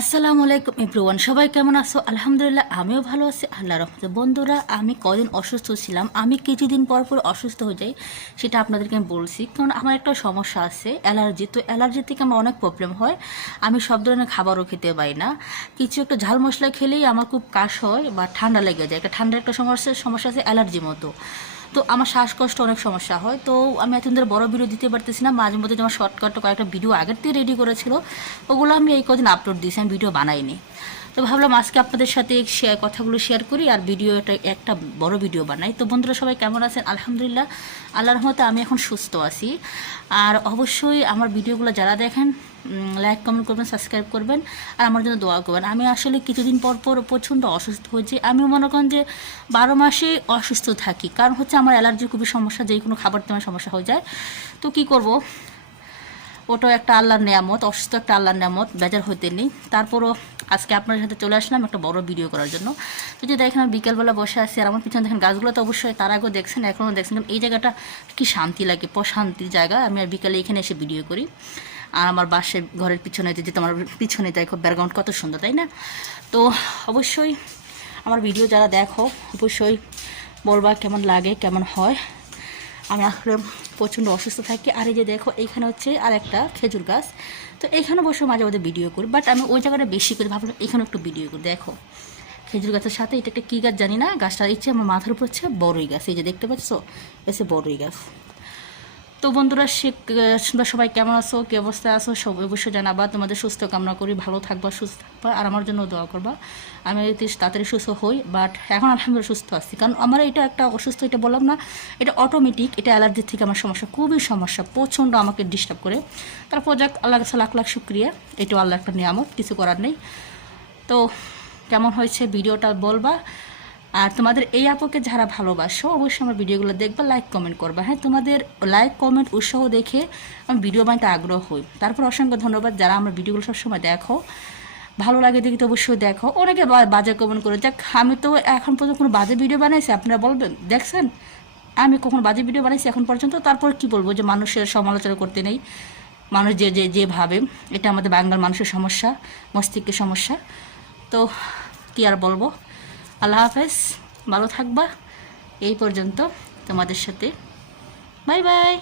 আসসালামু আলাইকুম এভরিওয়ান, সবাই কেমন আছো? আলহামদুলিল্লাহ, আমিও ভালো আছি আল্লাহর রহমতে। বন্ধুরা, আমি কদিন অসুস্থ ছিলাম, আমি কিছুদিন পর পর অসুস্থ হয়ে যাই, সেটা আপনাদেরকে আমি বলছি। কারণ আমার একটা সমস্যা আছে, অ্যালার্জি। তো অ্যালার্জি থেকে আমার অনেক প্রবলেম হয়, আমি সব ধরনের খাবারও খেতে পারি না। কিছু একটা ঝাল মশলা খেলেই আমার খুব কাশ হয় বা ঠান্ডা লেগে যায়, ঠান্ডার একটা সমস্যা আছে অ্যালার্জি মতো। তো আমার শ্বাসকষ্ট অনেক সমস্যা হয়। তো আমি এতদিন ধরে বড় ভিডিও দিতে পারতেছি না, মাঝে মধ্যে যেমন শর্টকাট কয়েকটা ভিডিও আগের থেকে রেডি করেছিল, ওগুলো আমি এই কদিন আপলোড দিয়েছি, আমি ভিডিও বানাইনি। তো ভাবলাম আজকে আপনাদের সাথে কথাগুলো শেয়ার করি আর ভিডিওটা একটা বড় ভিডিও বানাই। তো বন্ধুরা, সবাই কেমন আছেন? আলহামদুলিল্লাহ, আল্লাহর রহমতে আমি এখন সুস্থ আছি। আর অবশ্যই আমার ভিডিওগুলো যারা দেখেন, লাইক কমেন্ট করবেন, সাবস্ক্রাইব করবেন আর আমার জন্য দোয়া করবেন। আমি আসলে কিছুদিন পর পর প্রচণ্ড অসুস্থ হয়েছি। আমি মনে করেন যে 12 মাসে অসুস্থ থাকি, কারণ হচ্ছে আমার অ্যালার্জির খুবই সমস্যা, যে কোনো খাবার তেমন সমস্যা হয়ে যায়। তো কি করব, ওটাও একটা আল্লাহর নেয়ামত, অসুস্থ একটা আল্লাহর নেয়ামত, বেজার হতে নেই। তারপরও আজকে আপনার সাথে চলে আসলাম একটা বড় ভিডিও করার জন্য। তো যে দেখেন আমি বিকেলবেলা বসে আছি, আর আমার পিছনে দেখেন গাছগুলো তো অবশ্যই তার আগেও দেখছেন, এখনও দেখছেন। এই জায়গাটা কি শান্তি লাগে, প্রশান্তির জায়গা। আমি আর বিকালে এখানে এসে ভিডিও করি। আর আমার বাসে ঘরের পিছনে যে তোমার পিছনে দেখো ব্যাকগ্রাউন্ড কত সুন্দর, তাই না? তো অবশ্যই আমার ভিডিও যারা দেখো, অবশ্যই বলবা কেমন লাগে, কেমন হয়। আমি আসলে প্রচণ্ড অসুস্থ থাকি। আর এই যে দেখো, এইখানে হচ্ছে আর একটা খেজুর গাছ। তো এইখানে বসে মাঝে মাঝে ভিডিও করি, বাট আমি ওই জায়গাটা বেশি করে ভাবলাম এখানে একটু ভিডিও করি। দেখো খেজুর গাছের সাথে এটা একটা কী গাছ জানি না, গাছটার ইচ্ছে আমার মাথার উপর হচ্ছে বড়ই গাছ। এই যে দেখতে পাচ্ছ, এসে বড়ই গাছ। তো বন্ধুরা, তোমরা সবাই কেমন আছো, কী অবস্থায় আছো, সব অবশ্যই জানাবা। তোমাদের সুস্থ কামনা করি, ভালো থাকবা, সুস্থ থাকবা, আর আমার জন্য দোয়া করবা আমি যদি তাড়াতাড়ি সুস্থ হই। বাট এখন আলহামদুলিল্লাহ সুস্থ আছি, কারণ আমার এটা একটা অসুস্থ, এটা বললাম না, এটা অটোমেটিক। এটা অ্যালার্জির থেকে আমার সমস্যা, খুবই সমস্যা, প্রচণ্ড আমাকে ডিস্টার্ব করে। তারপর যাক, আল্লাহ কাছে লাখ লাখ শুক্রিয়া, এটাও আল্লাহ একটা নিয়ামত, কিছু করার নেই। তো কেমন হয়েছে ভিডিওটা বলবা। আর তোমাদের এই আপুকে যারা ভালোবাসো, অবশ্যই আমার ভিডিওগুলো দেখবা, লাইক কমেন্ট করবা। হ্যাঁ, তোমাদের লাইক কমেন্ট উৎসাহ দেখে আমি ভিডিও বানাতে আগ্রহ হই। তারপর অসংখ্য ধন্যবাদ যারা আমার ভিডিওগুলো সবসময় দেখো, ভালো লাগে দেখি তো অবশ্যই দেখো। অনেকে বাজে কমেন্ট করে, যাক আমি তো এখন পর্যন্ত কোনো বাজে ভিডিও বানাইছি আপনারা বলবেন দেখছেন? আমি কখনো বাজে ভিডিও বানাইছি এখন পর্যন্ত? তারপর কি বলবো, যে মানুষের সমালোচনা করতে নেই। মানুষ যে যে যে ভাবে, এটা আমাদের বাংলার মানুষের সমস্যা, মস্তিষ্কের সমস্যা। তো কি আর বলবো, আল্লাহ হাফেজ, ভালো থাকবা। এই পর্যন্ত তোমাদের সাথে, বাই বাই।